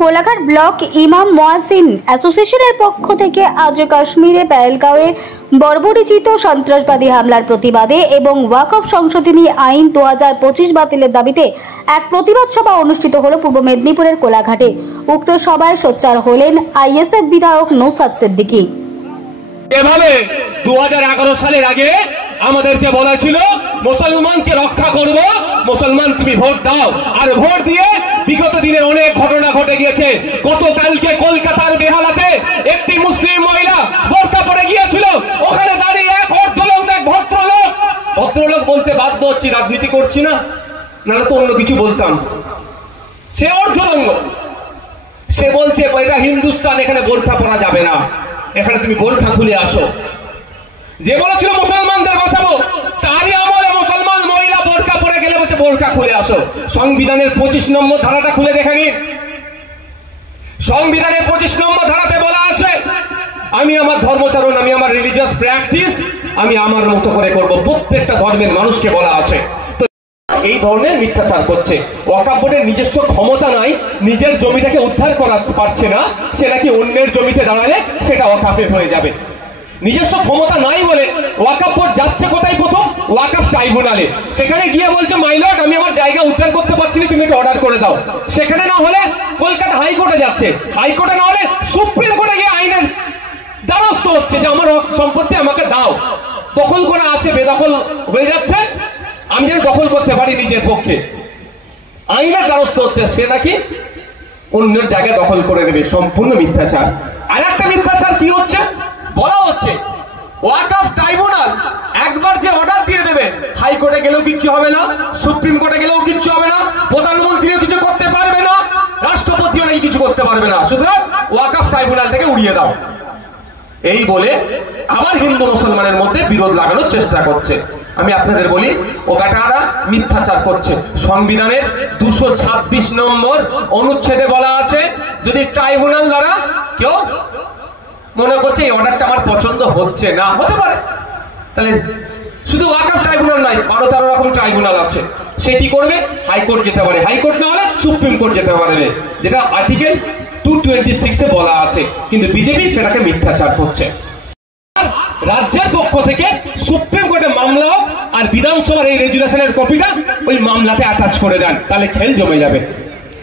Kolaghat block ইমাম মুয়াজ্জিন অ্যাসোসিয়েশনের পক্ষ থেকে আজ কাশ্মীরে পেহেলগাঁওয়ে বর্বরোচিত সন্ত্রাসবাদী হামলার প্রতিবাদে এবং ওয়াকফ সংশোধনী আইন 2025 বাতিলের দাবিতে এক প্রতিবাদ সভা অনুষ্ঠিত হল পূর্ব মেদিনীপুরের কোলাঘাটে। উক্ত সভায় সোচ্চার হলেন আইএসএফ বিধায়ক নৌসাদ সিদ্দিকী। এভাবে 2011 সালের আগে আমাদেরকে বলা ছিল মুসলমানকে রক্ষা করব, মুসলমান তুমি ভোট দাও। আর ভোট দিয়ে বিগত দিনে অনেক ঘটনা ঘটে গিয়েছে। গতকালকে কলকাতার বেহালাতে একটি মুসলিম মহিলা বোরকা পরে গিয়েছিল, ওখানে দাঁড়িয়ে এক ভদ্রলোক বলতে বাধ্য হচ্ছি, রাজনীতি করছি না, নাহলে তো অন্য কিছু বলতাম। সে অর্ধলঙ্গ, সে বলছে এটা হিন্দুস্তান, এখানে বোরকা পরা যাবে না, এখানে তুমি বোরকা খুলে আসো। যে বলেছিল মুসলমানদের বাঁচাবো, তারই আমলে মুসলমান মহিলা বোরকা পরে গেলে বলছে বোরকা খুলে আসো। সংবিধানের 25 নম্বর ধারাটা খুলে দেখে নিন। সংবিধানের 25 নম্বর ধারাতে বলা আছে, আমি আমার ধর্মচারণ, আমি আমার রিলিজিয়াস প্র্যাকটিস আমি আমার মতো করে করব। প্রত্যেকটা ধর্মের মানুষকে বলা আছে। তো এই ধরনের মিথ্যাচার করছে। ওয়াকফ বোর্ডের নিজস্ব ক্ষমতা নাই, নিজের জমিটাকে উদ্ধার করা পারছে না, সে নাকি অন্যের জমিতে দাঁড়ালে সেটা ওয়াকফে হয়ে যাবে। নিজস্ব ক্ষমতা নাই বলে ওয়াকফ বোর্ড যাচ্ছে কোথায়? প্রথম ওয়াকফ ট্রাইব্যুনালে। সেখানে গিয়ে বলছে মাই লর্ড, আমি আমার জায়গা উদ্ধার করতে পারছি না, তুমি একটা অর্ডার করে দাও। সেখানে না হলে কলকাতা হাইকোর্টে যাচ্ছে, হাইকোর্টে না হলে সুপ্রিম কোর্টে গিয়ে আইনের দ্বারস্থ হচ্ছে যে আমার সম্পত্তি আমাকে দাও। দখল করা আছে, বেদখল হয়ে যাচ্ছে, আমি যেন দখল করতে পারি নিজের পক্ষে। আইনের দ্বারস্থ হচ্ছে, সে নাকি অন্যের জায়গায় দখল করে নেবে। সম্পূর্ণ মিথ্যাচার। আর একটা মিথ্যাচার কি হচ্ছে? বলা হচ্ছে ওয়াকফ ট্রাইব্যুনাল একবার যে অর্ডার দিয়ে দেবে, হাইকোর্টে গেলেও কিচ্ছু হবে না, সুপ্রিম কোর্টে গেলেও কিচ্ছু হবে না, প্রধানমন্ত্রীও কিছু করতে পারবে না, রাষ্ট্রপতিও নাকি কিছু করতে পারবে না, সুতরাং ওয়াকফ ট্রাইব্যুনাল থেকে উড়িয়ে দাও। এই বলে আবার হিন্দু মুসলমানের মধ্যে বিরোধ লাগানোর চেষ্টা করছে। আমি আপনাদের বলি, ও বেটারা মিথ্যাচার করছে। সংবিধানের 226 নম্বর অনুচ্ছেদে বলা আছে, যদি ট্রাইব্যুনাল দ্বারা কেউ মনে করছে এই অর্ডারটা আমার পছন্দ হচ্ছে না, হতে পারে, তাহলে শুধু ওয়াকফ ট্রাইব্যুনাল নয়, 12-13 রকম ট্রাইব্যুনাল আছে। সে কি করবে? হাইকোর্ট যেতে পারে, হাইকোর্ট না হলে সুপ্রিম কোর্ট যেতে পারবে, যেটা আর্টিকেল 226 এ বলা আছে। কিন্তু বিজেপি সেটাকে মিথ্যাচার করছে। রাজ্যের পক্ষ থেকে সুপ্রিম কোর্টে মামলা হোক, আর বিধানসভার এই রেজুলেশনের কপিটা ওই মামলাতে অ্যাটাচ করে দেন, তাহলে খেল জমে যাবে।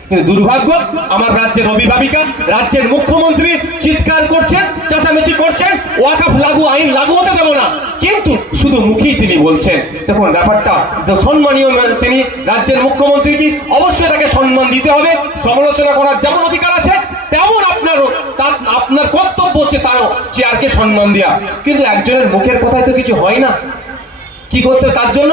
কিন্তু দুর্ভাগ্য, আমার রাজ্যের অভিভাবিকা, রাজ্যের মুখ্যমন্ত্রী চিৎকার করছেন, চেঁচামেচি করছেন, ওয়াকফ আইন লাগু হতে দেব না, কিন্তু শুধু মুখেই তিনি বলছেন। দেখুন ব্যাপারটা সম্মানীয়, তিনি রাজ্যের মুখ্যমন্ত্রী, কি অবশ্যই তাকে সম্মান দিতে হবে। সমালোচনা করার যেমন অধিকার আছে, তেমন আপনার কর্তব্য হচ্ছে তার চেয়ারকে সম্মান দেওয়া। কিন্তু একজনের মুখের কথায় তো কিছু হয় না। কি করতে? তার জন্য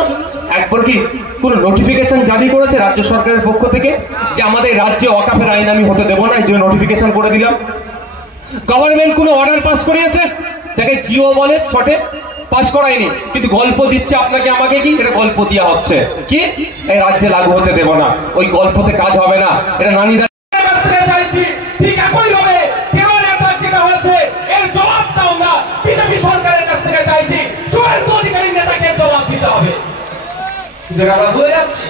একবার কি কোন নোটিফিকেশন জারি করেছে রাজ্য সরকারের পক্ষ থেকে যে আমাদের রাজ্যে ওয়াকফের আইন আমি হতে দেব না, এই জন্য নোটিফিকেশন করে দিলাম? গভর্নমেন্ট কোনো অর্ডার পাস করিয়েছে? তাকে জিও বলে, শর্টে পাস করায়নি, কিন্তু গল্প দিচ্ছে আপনাকে আমাকে, কি এটা গল্প দেওয়া হচ্ছে, কি এই রাজ্যে লাগু হতে দেব না। ওই গল্পতে কাজ হবে না। এটা নানিদা চাইছি, ঠিক একইভাবে যেটা হয়েছে এর জবাবটা আমরা বিজেপি সরকারের কাছ থেকে চাইছি। শুভেন্দু অধিকারী নেতাকে জবাব দিতে হবে। ভুলে যাচ্ছি।